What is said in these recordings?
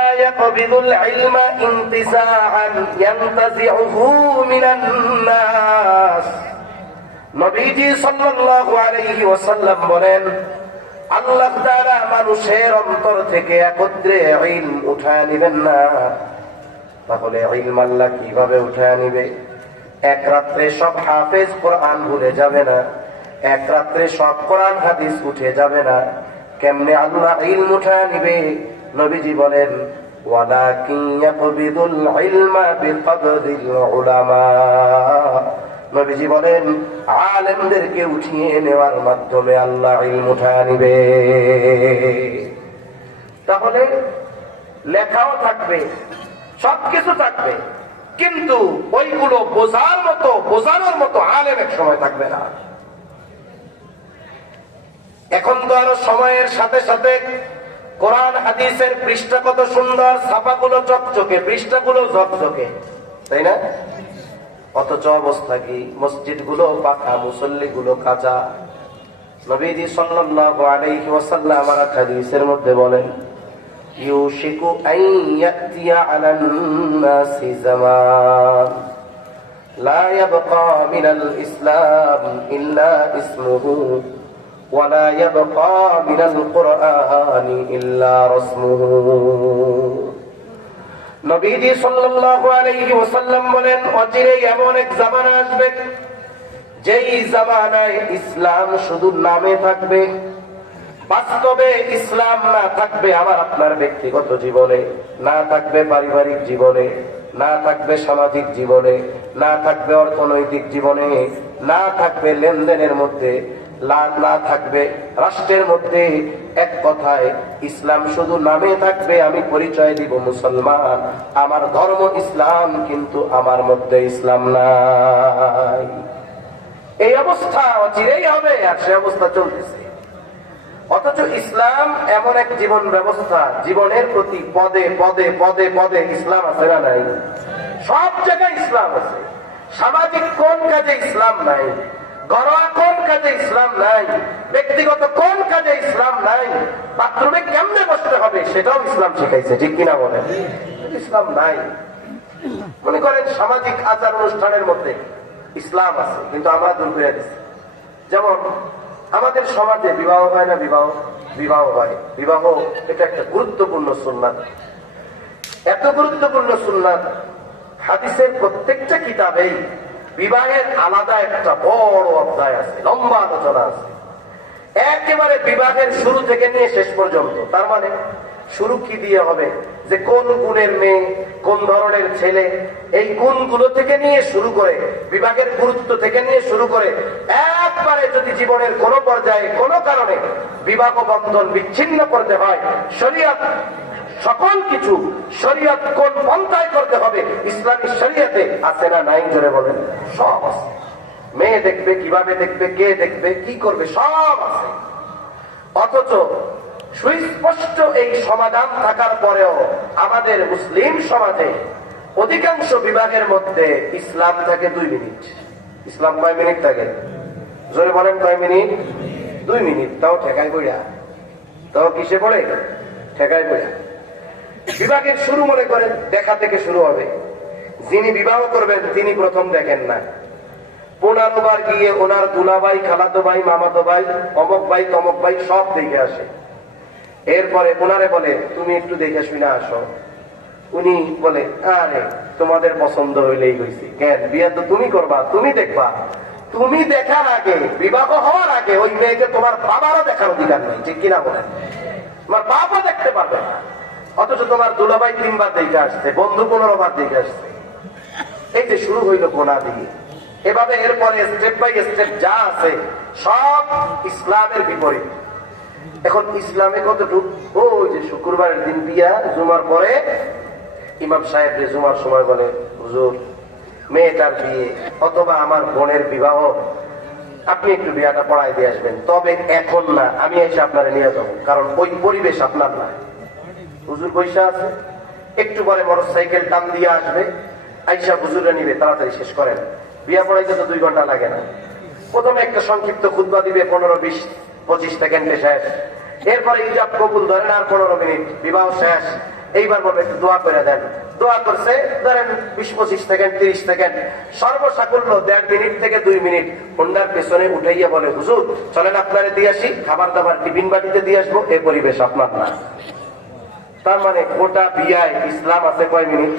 لا يقبض العلم انتزاعا ينتزعه من الناس নবীজি সাল্লাল্লাহু আলাইহি ওয়াসাল্লাম বলেন, আল্লাহ তাআলা মানুষের অন্তর থেকে একত্রে ইলম উঠায় নেবেন না। তাহলে ইলম আল্লাহ কিভাবে উঠায় নেবে? এক রাত্রে সব হাফেজ কোরআন ভুলে যাবে না, এক রাত্রে সব কোরআন হাদিস উঠে যাবে না। কেমনে আল্লাহ ইলম উঠায় নেবে? নবীজি বলেন, ওয়ালাকিন ইয়াকবিদুল ইলমা বিকবদিল উলামা। নবীজি বলেন, আলেমদেরকে উঠিয়ে নেওয়ার মাধ্যমে আল্লাহ ইলম উঠায় নেবে। তাহলে লেখাও থাকবে, সবকিছু থাকবে, কিন্তু ওইগুলো বোঝানোর মতো আলেম এক সময় থাকবে না। এখন তো আরো সময়ের সাথে সাথে কোরআন হাদিসের পৃষ্ঠা কত সুন্দর, ছাপাগুলো চকচকে, পৃষ্ঠাগুলো ঝকঝকে, তাই না? অথচ অবস্থা কি? মসজিদ গুলো পাকা, মুসল্লি গুলো কাঁচা। নবীজি সাল্লাল্লাহু আলাইহি ওয়াসাল্লাম আমার হাদিসের মধ্যে বলেন, ইউশিকু আন ইয়াতিয়া আলান নাসি জামান লা ইয়াবকা মিনাল ইসলাম ইল্লা ইসমুহু ওয়া লা ইয়াবকা মিনাল কুরআনি ইল্লা রাসমুহু। নবীজি সাল্লাল্লাহু আলাইহি ওয়াসাল্লাম বলেন, অচিরেই এমন এক জামানা আসবে যেই জামানায় ইসলাম শুধু নামে থাকবে, বাস্তবে ইসলাম না থাকবে। আমার আপনার ব্যক্তিগত জীবনে না থাকবে, পারিবারিক জীবনে না থাকবে, সামাজিক জীবনে না থাকবে, অর্থনৈতিক জীবনে না থাকবে, লেনদেনের মধ্যে না থাকবে, রাষ্ট্রের মধ্যে। এক কথায় ইসলাম শুধু নামে থাকবে। আমি পরিচয় দিব মুসলমান, আমার ধর্ম ইসলাম, কিন্তু আমার মধ্যে ইসলাম নাই। এই অবস্থা অচিরেই হবে, আর সে অবস্থা চলতেছে। অথচ ইসলাম এমন এক জীবন ব্যবস্থা, জীবনের প্রতি পদে পদে পদে পদে ইসলাম আছে না নাই? সব জায়গায় ইসলাম আছে। সামাজিক কোন কাজে ইসলাম নাই? ঘরোয়া কোন কাজে ইসলাম নাই? ব্যক্তিগত কোন কাজে ইসলাম নাই? বাথরুমে কেমনে বসতে হবে সেটাও ইসলাম শিখাইছে, ঠিক কিনা বলেন? ইসলাম নাই। মনে করেন সামাজিক আচার অনুষ্ঠানের মধ্যে ইসলাম আছে, কিন্তু আমরা দূর করে দিচ্ছি। যেমন আমাদের সমাজে বিবাহ হয় না? বিবাহ হয়। বিবাহ এটা একটা গুরুত্বপূর্ণ সুন্নাত, এত গুরুত্বপূর্ণ সুন্নাত, হাদিসের প্রত্যেকটা কিতাবেই বিবাহের আলাদা একটা বড় অধ্যায় আছে, লম্বা আলোচনা আছে, একেবারে বিবাহের শুরু থেকে নিয়ে শেষ পর্যন্ত। তার মানে শুরু কি দিয়ে হবে? যে কোন গুণের মেয়ে, কোন ধরনের ছেলে, এই গুণগুলো থেকে নিয়ে শুরু করে, বিবাহের গুরুত্ব থেকে নিয়ে শুরু করে, একবারে যদি জীবনের কোন পর্যায়ে কোনো কারণে বিবাহ বন্ধন বিচ্ছিন্ন করতে হয়, শরীয়ত সকল কিছু, শরীয়ত কোন পন্থায় করতে হবে, ইসলামী শরীয়তে আছে না নাই? জোরে বলেন। সব আছে। মেয়ে দেখবে, কিভাবে দেখবে, কে দেখবে, কি করবে, সব আছে। অথচ সুস্পষ্ট এই সমাধান থাকার পরেও আমাদের মুসলিম সমাজে অধিকাংশ বিভাগের মধ্যে ইসলাম থাকে 2 মিনিট। ইসলাম কয় মিনিট থাকে? জোরে বলেন, কয় মিনিট? 2 মিনিট। তাও ঠেকায় বইয়া, তাও কিসে পড়ে? ঠেকায় বইয়া। বিবাহের শুরু মনে করেন দেখা থেকে শুরু হবে। যিনি বিবাহ করবেন তিনি প্রথম দেখেন না, 15 বার গিয়ে ওনার দুলাভাই, খালাতো ভাই, মামাতো ভাই, অমক ভাই, তমক ভাই সব দেখে আসে। এরপরে ওনারে বলে, তুমি একটু দেখে শুনে আসো। উনি বলে, আরে তোমাদের পছন্দ হইলেই হয়েছে, কেন বিয়ে তো তুমি করবা, তুমি দেখবা। তুমি দেখার আগে, বিবাহ হওয়ার আগে ওই মেয়েকে তোমার বাবারও দেখার অধিকার নেই, ঠিক কিনা বলেন? তোমার বাবা দেখতে পারবে না। অথচ তোমার দুলাভাই 3 বার দেখে আসছে, বন্ধু 15 বার দেখে আসছে। এই যে শুরু হইল গোনা দিয়ে। এভাবে এরপরে স্টেপ বাই স্টেপ যা আছে সব ইসলামের বিপরীত। এখন ইসলামে কতটুকু? ওই যে শুক্রবারের দিন বিয়া, জুমার পরে ইমাম সাহেব যে জুমার সময় বলে, হুজুর মেয়েটার বিয়ে অথবা আমার বোনের বিবাহ, আপনি একটু বিয়াটা পড়াই দিয়ে আসবেন, তবে এখন না, আমি এসে আপনারা নিয়ে যাবো, কারণ ওই পরিবেশ আপনার না। হুজুর পয়সা আছে, একটু পরে মোটরসাইকেল টান দিয়ে আসবে, আইসা হুজুরে নিবে, তাড়াতাড়ি শেষ করেন। বিয়া পড়াইতে তো 2 ঘন্টা লাগে না। প্রথমে একটা সংক্ষিপ্ত খুতবা দিবে, 15-20-25 সেকেন্ডে শেষ। এরপরে ইজাব কবুল ধরেন আর 15 মিনিট, বিবাহ শেষ। এইবার বলবে একটু দোয়া করে দেন। দোয়া করছে ধরেন 20-25 সেকেন্ড 30 সেকেন্ড, সর্বসাকুল্য 1.5 মিনিট থেকে 2 মিনিট হুন্ডার পেছনে উঠাইয়া বলে হুজুর চলেন আপনারে দিয়ে আসি, খাবার দাবার টিফিন বাটিতে দিয়ে আসবো, এই পরিবেশ আপনার না। তার মানে গোটা বিয়ায় ইসলাম আছে কয় মিনিট?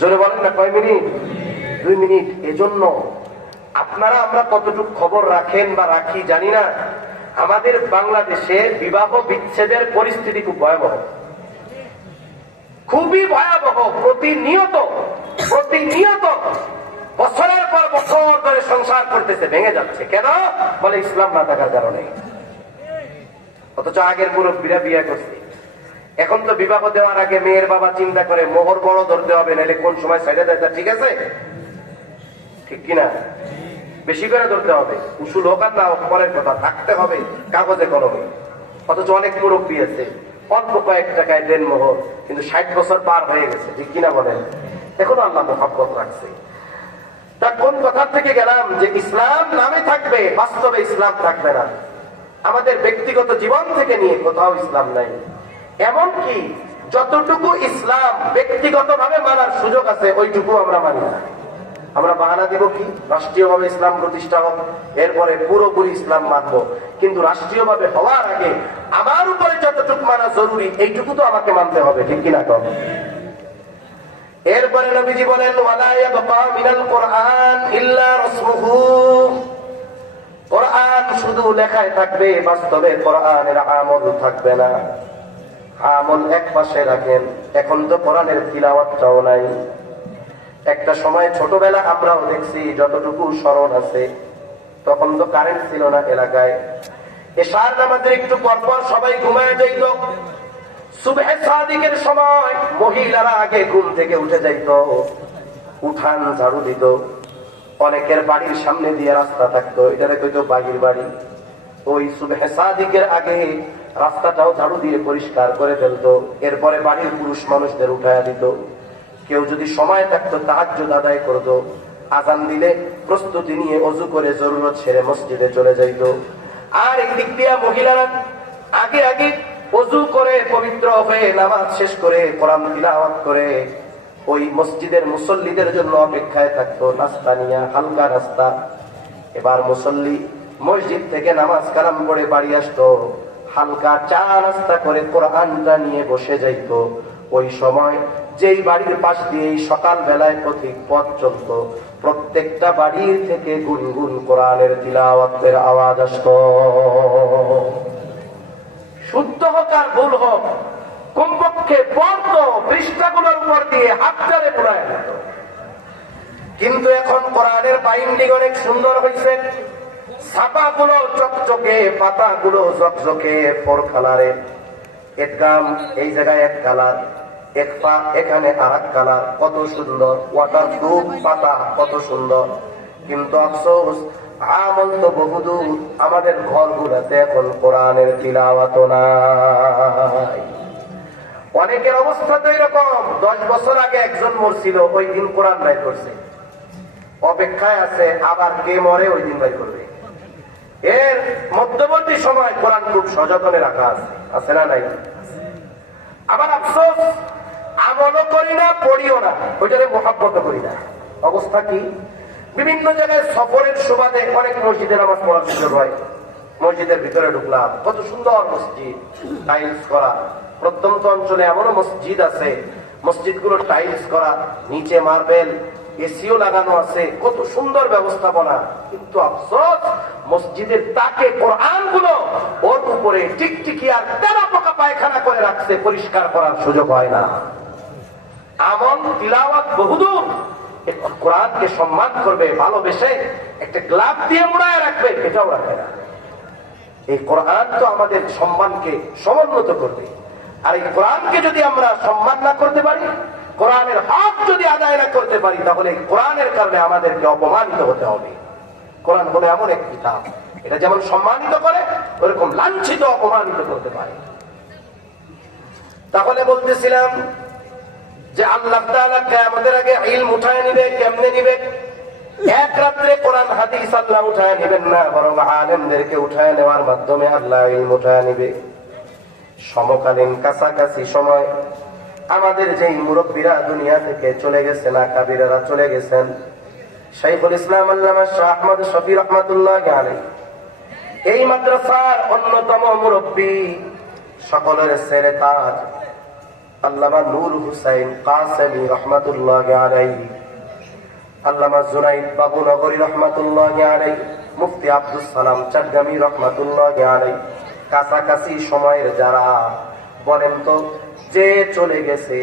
জোরে বলেন না, কয় মিনিট? 2 মিনিট। এজন্য আপনারা আমরা কতটুকু খবর রাখেন বা রাখি জানি না, আমাদের বাংলাদেশে বিবাহ বিচ্ছেদের পরিস্থিতি খুব ভয়াবহ, খুবই ভয়াবহ। প্রতিনিয়ত বছরের পর বছর ধরে সংসার করতেছে, ভেঙে যাচ্ছে। কেন? বলে ইসলাম না থাকার কারণে। অথচ আগের মুরব্বীরা বিয়ে করছে। এখন তো বিবাহ দেওয়ার আগে মেয়ের বাবা চিন্তা করে মোহর বড় ধরতে হবে, নাহলে কোন সময় সাইডে দেয়, ঠিক আছে? ঠিক কিনা? বেশি করে ধরতে হবে, উসুল হোক আর না হোক পরের কথা, থাকতে হবে কাগজে কলমে। অথচ অনেক মুরব্বী আছে অল্প কয়েক টাকায় দেন মোহর, কিন্তু 60 বছর পার হয়ে গেছে, ঠিক কিনা বলেন? এখনো আল্লাহ মোহাব্বত রাখছে। তা কোন কথা থেকে গেলাম যে ইসলাম নামে থাকবে, বাস্তবে ইসলাম থাকবে না। আমাদের ব্যক্তিগত জীবন থেকে নিয়ে কোথাও ইসলাম নাই। এমনকি যতটুকু ইসলাম ব্যক্তিগত ভাবে মানার সুযোগ আছে ওইটুকু আমরা মানি না। আমরা বাহানা দিব কি রাষ্ট্রীয়ভাবে ইসলাম প্রতিষ্ঠা হোক, এরপরে পুরোপুরি ইসলাম মানব। কিন্তু রাষ্ট্রীয়ভাবে হওয়ার আগে আমার উপরে যতটুকু মানা জরুরি এইটুকু তো আমাকে মানতে হবে, ঠিক কিনা কম? এরপরে নবীজি বলেন ওয়ালা ইয়াবকা মিনাল কুরআন ইল্লা রাসমুহু, কোরআন শুধু লেখায় থাকবে, বাস্তবে কোরআনের আমল থাকবে না। আমল এক পাশে রাখেন, এখন তো কোরআনের তিলাওয়াতটাও নাই। একটা সময় ছোটবেলা আমরাও দেখছি, যতটুকু স্মরণ আছে, তখন তো কারেন্ট ছিল না এলাকায়। এশার নামাজের একটু পরপর সবাই ঘুমায় যাইত। সুবহে সাদিকের সময় মহিলারা আগে ঘুম থেকে উঠে যাইত, উঠান ঝাড়ু দিত। অনেকের বাড়ির সামনে দিয়ে রাস্তা থাকতো, এটারে কইতো বাগির বাড়ি। ওই সুবহে সাদিকের আগে রাস্তাটাও ঝাড়ু দিয়ে পরিষ্কার করে ফেলতো। এরপরে বাড়ির পুরুষ মানুষদের উঠায়া দিত। কেউ যদি সময় থাকতো তাহাজ্জুদ আদায় করতো, আজান দিলে প্রস্তুতি নিয়ে অজু করে জরুরত ছেড়ে মসজিদে চলে যাইত। আর একদিক দিয়া মহিলারা আগে আগে অজু করে পবিত্র হয়ে নামাজ শেষ করে কোরআন তিলাওয়াত করে ওই মসজিদের মুসল্লিদের জন্য অপেক্ষায় থাকতো, নাস্তা নিয়ে, হালকা নাস্তা। এবার মুসল্লি মসজিদ থেকে নামাজ কালাম পড়ে বাড়ি আসতো, হালকা চা নাস্তা করে কোরআনটা নিয়ে বসে যাইত। ওই সময় যেই বাড়ির পাশ দিয়ে সকাল বেলায় পথিক পথ চলত, প্রত্যেকটা বাড়ির থেকে গুনগুন কোরআনের তিলাওয়াতের আওয়াজ আসতো। শুদ্ধ হোক আর ভুল হোক, কমপক্ষে পড়তো, পৃষ্ঠাগুলোর উপর দিয়ে হাতটারে পড়ায় যেত। কিন্তু এখন কোরআনের বাইন্ডিং অনেক সুন্দর হয়েছে, ছাপাগুলো চকচকে, পাতাগুলো চকচকে, 4 কালারের। একদম এই জায়গায় 1 কালার, এক পা এখানে আর 1 কালার, কত সুন্দর। ওয়াটারপ্রুফ পাতা, কত সুন্দর। কিন্তু আফসোস আমল তো বহুদূর, আমাদের ঘরগুলোতে এখন কোরআনের তিলাওয়াত নাই। অনেকের অবস্থা তো এরকম, 10 বছর আগে একজন মরছিল, ওই দিন কোরআন বাই করছে, অপেক্ষায় আছে আবার কে মরে ওই দিন বাই করবে। এর মধ্যবর্তী সময় কোরআন খুব সযত্নে রাখা আছে, আছে না নাই? আবার আফসোস আমলও করি না, পড়িও না, ওইটারে মোহাব্বত করি না। অবস্থা কি? বিভিন্ন জায়গায় সফরের সুবাদে অনেক মসজিদে নামাজ পড়ার সুযোগ হয়। মসজিদের ভিতরে ঢুকলাম, কত সুন্দর মসজিদ, টাইলস করা। প্রত্যন্ত অঞ্চলে এমনও মসজিদ আছে, মসজিদগুলো টাইলস করা, নিচে মার্বেল, এসিও লাগানো আছে, কত সুন্দর ব্যবস্থাপনা। কিন্তু আফসোস মসজিদের তাকে কোরআন গুলো ওর উপরে টিকটিকি আর তেরা পোকা পায়খানা করে রাখছে, পরিষ্কার করার সুযোগ হয় না। আমল তিলাওয়াত বহুদূর, কোরআনকে সম্মান করবে, ভালোবেসে একটা গ্লাভ দিয়ে মুড়ায় রাখবে, এটাও রাখে না। এই কোরআন তো আমাদের সম্মানকে সমুন্নত করবে। আর এই কোরআনকে যদি আমরা সম্মান না করতে পারি, কোরআনের হক যদি আদায় না করতে পারি, তাহলে কোরআনের কারণে আমাদেরকে অপমানিত হতে হবে। কোরআন হলো এমন এক কিতাব, এটা যেমন সম্মানিত করে, ওরকম লাঞ্ছিত অপমানিত করতে পারে। তাহলে বলতেছিলাম যে আল্লাহ তাআলা কিয়ামতের আগে ইলম উঠায় নিবে। কেমনে নিবে? এক রাত্রে কোরআন হাদিস আল্লাহ উঠায় নিবেন না, বরং আলেমদেরকে উঠায় নেওয়ার মাধ্যমে আল্লাহ ইলম উঠায় নিবে। সমকালীন কাছাকাছি সময় আমাদের যেই মুরব্বীরা দুনিয়া থেকে চলে গেছেন, আকাবিরেরা চলে গেছেন, শাইখুল ইসলাম আল্লামা শাহ আহমদ শফি রহমাতুল্লাহ আলাইহি এই মাদ্রাসার অন্যতম মুরব্বী, সকলের ছেলে তাজ আল্লামা নূর হুসাইন কাসেমি রহমাতুল্লাহ আলাইহি, আল্লামা জুনাইদ বাবু নগরী রহমাতুল্লাহ আলাইহি, মুফতি আব্দুস সালাম চাটগামি রহমাতুল্লাহ আলাইহি, কাছাকাছি সময়ের যারা, বলেন তো যে চলে গেছে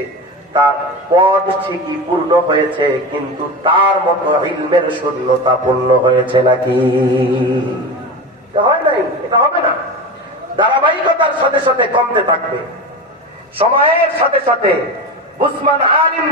তার পদ ঠিকই পূর্ণ হয়েছে, কিন্তু তার মতো ইলমের শূন্যতা পূর্ণ হয়েছে নাকি? হয় নাই, এটা হবে না। ধারাবাহিকতার সাথে সাথে কমতে থাকবে, সময়ের সাথে সাথে। উসমান আলিম